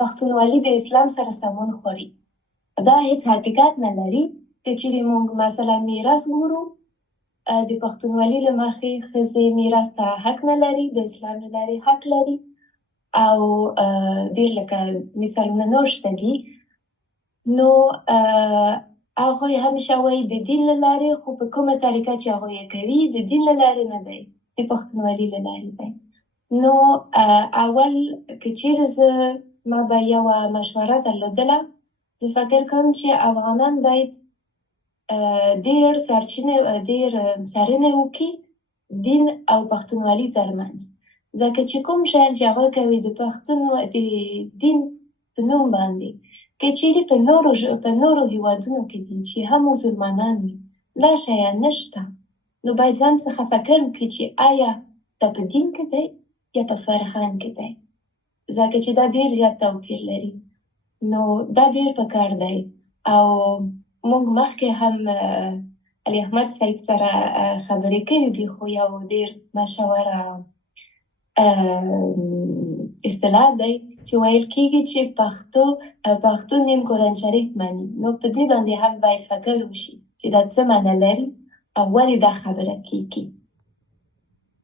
پښتونولي د اسلام سره سمون خوري. دا هیڅ حقیقت نه لري که چیرې موږ مثلا میراث ګورو، د پښتونولي له مخې ښځې میراث ته حق نه لري، د اسلام له لارې حق لري. او ډېر لکه مثالونه نور شته دي. نو هغوی همیشه وایي د دین له لارې، خو په کومه طریقه چې هغوی یې کوي د دین له لارې نه دی، د پښتونولي له لارې دی. نو اول که چیرې ما به یوه مشوره درلودله، زه فکر کوم چې افغانان باید ډېر څارنې وکړي دین او پښتونولي ترمنځ، ځکه چې کوم شیان چې هغوی کوي د دین په نوم باندې، که چیرې په نورو هیوادونو کې دي چې هم مسلمانان وي، دا شیان نشته. نو باید ځان څخه فکر وکړي چې آیا دا په دین کې دی یا په فرهنګ کې دی، ځکه چې دا ډېر زیات توپیر لري. نو دا ډېر پکار دی. او موږ مخکې هم علي احمد صاحب سره خبرې کړې دي، خو یو ډېر مشهوره اصطلاح دی چې ویل کېږي چې پښتون نیم قرآن شریف مني. نو په دې باندې هم باید فکر وشي چې دا څه معنی لري او ولې دا خبره کېږي.